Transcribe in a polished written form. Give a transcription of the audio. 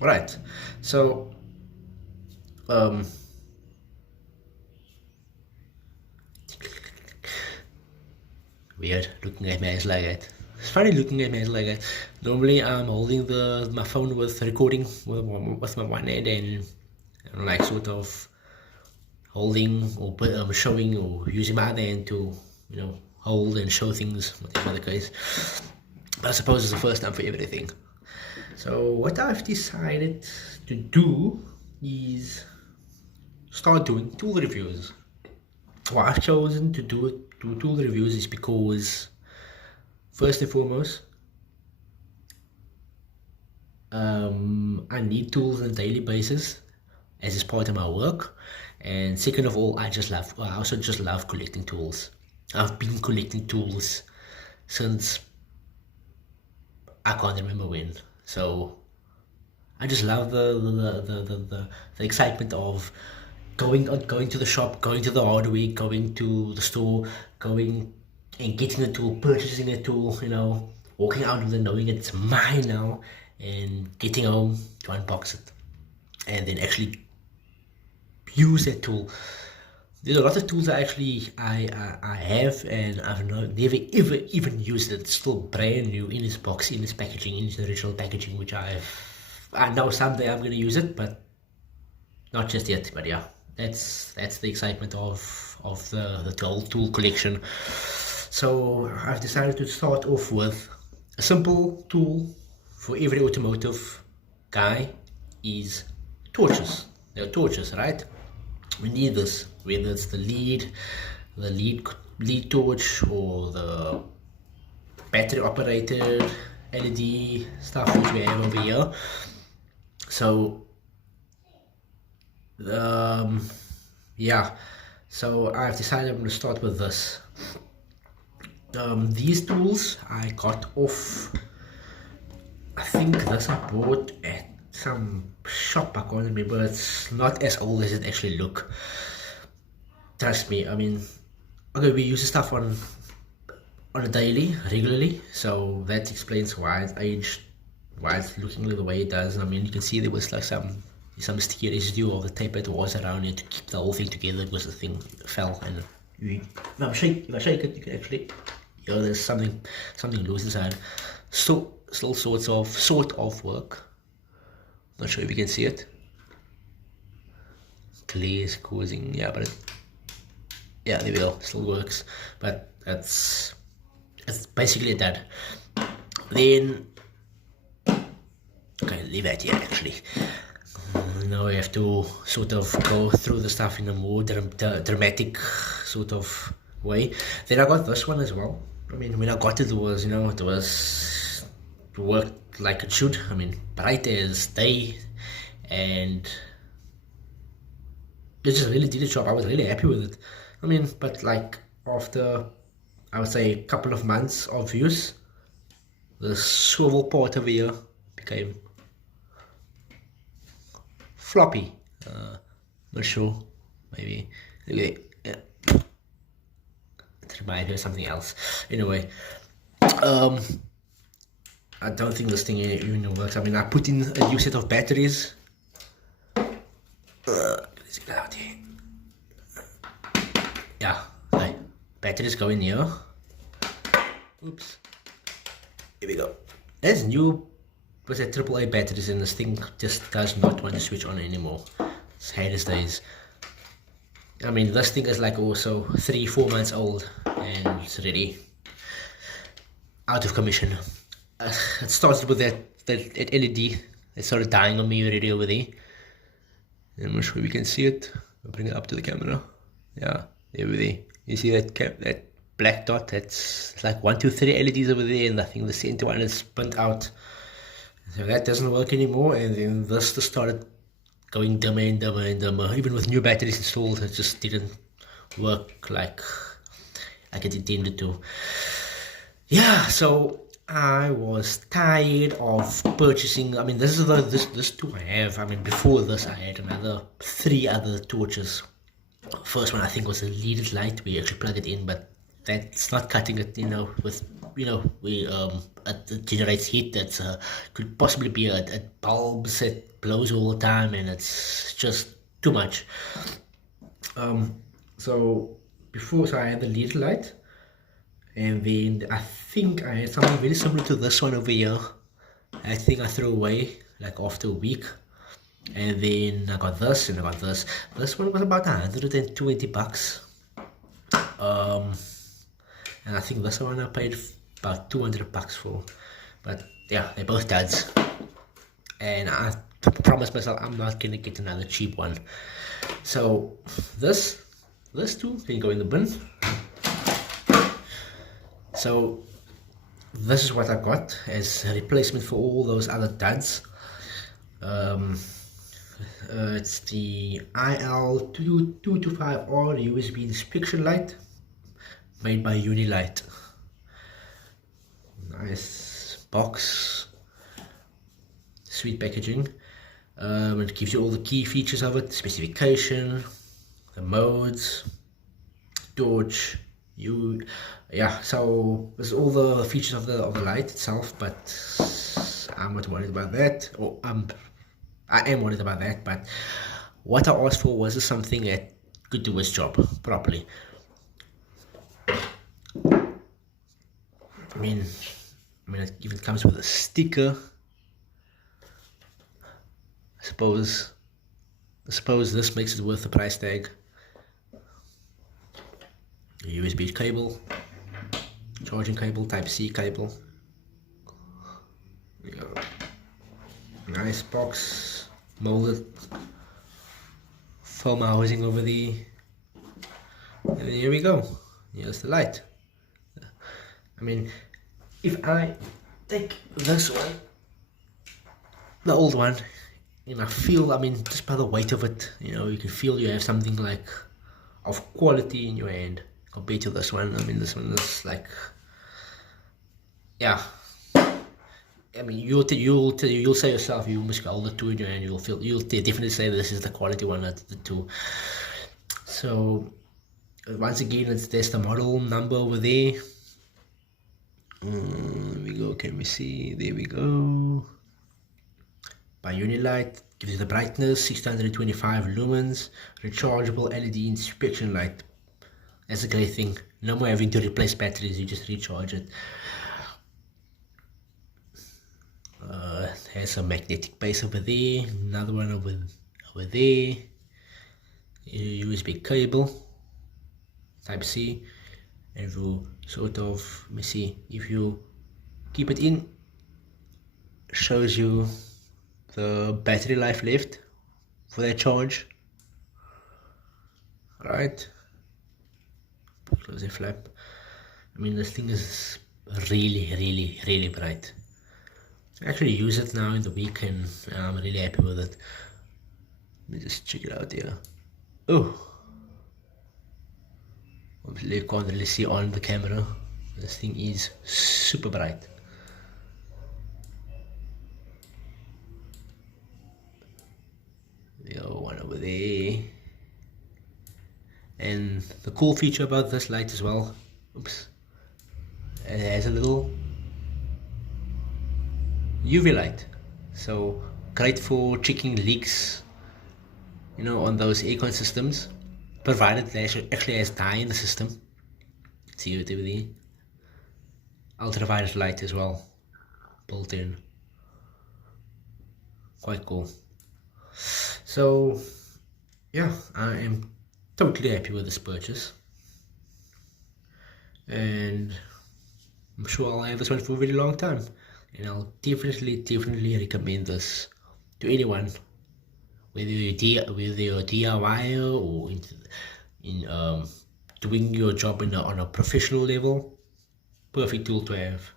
Right. So um, weird looking at mails like that. It's funny looking at mails like that. Normally, I'm holding the my phone with recording with my one hand and like sort of holding or showing or using my other hand to hold and show things, whatever the case. But I suppose it's the first time for everything. So what I've decided to do is start doing tool reviews. Why I've chosen to do tool reviews is because first and foremost, I need tools on a daily basis as is part of my work, and second of all, I also just love collecting tools. I've been collecting tools since I can't remember when. So I just love the excitement of going to the shop, going to the hardware, going to the store, going and getting a tool, purchasing a tool, walking out with it knowing it's mine now, and getting home to unbox it, and then actually use that tool. There's a lot of tools that I have and I've never ever even used it. It's still brand new in its box, in its packaging, in its original packaging, which I know someday I'm gonna use it, but not just yet. But yeah, that's the excitement of the whole tool collection. So I've decided to start off with a simple tool for every automotive guy is torches. They're torches, right? We need this, whether it's the lead torch or the battery operated LED stuff which we have over here. So yeah, so I've decided I'm going to start with this. These tools I got off, I think this I bought at some shop, I can't remember. It's not as old as it actually look. Trust me, I mean, okay, we use this stuff on a daily, regularly, so that explains why it's aged, why it's looking the way it does. I mean, you can see there was like some sticky residue of the tape that was around it to keep the whole thing together because the thing fell. And if I shake it, you can actually, there's something loose inside. So still sort of work. Not sure if you can see it. Clay is causing, yeah, but yeah, there we go, still works. But that's basically that. Then, okay, leave that here actually. Now we have to sort of go through the stuff in a more dramatic sort of way. Then I got this one as well. I mean, when I got it, it was worked like it should. I mean, bright as day, and it just really did the job. I was really happy with it. I mean, but like after, I would say, a couple of months of use, the swivel part over here became floppy. Not sure, maybe. Anyway, yeah. It reminded me of something else. Anyway, I don't think this thing even works. I mean, I put in a new set of batteries. Let's get out here. Yeah, okay. Batteries go in here. Oops. Here we go. There's new was a AAA batteries, and this thing just does not want to switch on anymore. It's hard as days. I mean, this thing is like also 3-4 months old and it's already out of commission. It started with that LED. It started dying on me already over there. I'm not sure if you can see it. I'll bring it up to the camera. Yeah, over there. You see that black dot? It's like 1, 2, 3 LEDs over there, and I think the center one is burnt out. So that doesn't work anymore, and then this just started going dimmer and dimmer and dimmer. Even with new batteries installed, it just didn't work like it intended to. Yeah, so I was tired of purchasing. I mean, this tool I have. I mean, before this, I had 3 other torches. First one I think was a leaded light where you actually plug it in, but that's not cutting it, with, it generates heat that could possibly be a bulb that blows all the time, and it's just too much. So so I had the lead light, and then I think I had something very similar to this one over here. I think I threw away like after a week. And then I got this, and I got this. This one was about 120 bucks. And I think this one I paid about 200 bucks for. But yeah, they're both duds. And I promised myself I'm not gonna get another cheap one. So this too can go in the bin. So this is what I got as a replacement for all those other duds. It's the IL225R USB inspection light made by Unilite. Nice box, sweet packaging. It gives you all the key features of it, specification, the modes, torch. So there's all the features of the light itself, but I'm not worried about that. I am worried about that, but what I asked for was something that could do its job properly. I mean, it even comes with a sticker. I suppose this makes it worth the price tag. A USB cable, charging cable, Type-C cable. Nice box, molded foam housing over the, and here we go. Here's the light. I mean, if I take this one, the old one, and I feel, just by the weight of it, you can feel you have something like of quality in your hand compared to this one. This one is like, yeah. You'll say yourself, you must hold the two in your hand, you'll definitely say this is the quality one out of the two. So once again, there's the model number over there. There we go. Can we see? There we go. By Unilite, gives you the brightness, 625 lumens, rechargeable LED inspection light. That's a great thing. No more having to replace batteries, you just recharge it. There's a magnetic base over there, another one over there, USB cable, Type-C, and if you sort of, let me see, if you keep it in, shows you the battery life left for that charge. Right, close the flap. This thing is really bright. I actually use it now in the week, and I'm really happy with it. Let me just check it out here. Oh, obviously you can't really see on the camera. This thing is super bright. There go, one over there. And the cool feature about this light as well, it has a little UV light, so great for checking leaks, on those aircon systems, provided they actually has dye in the system. See it over there. Ultraviolet light as well, built in. Quite cool. So yeah, I am totally happy with this purchase, and I'm sure I'll have this one for a very long time. And I'll definitely recommend this to anyone, whether you're DIY or in doing your job on a professional level. Perfect tool to have.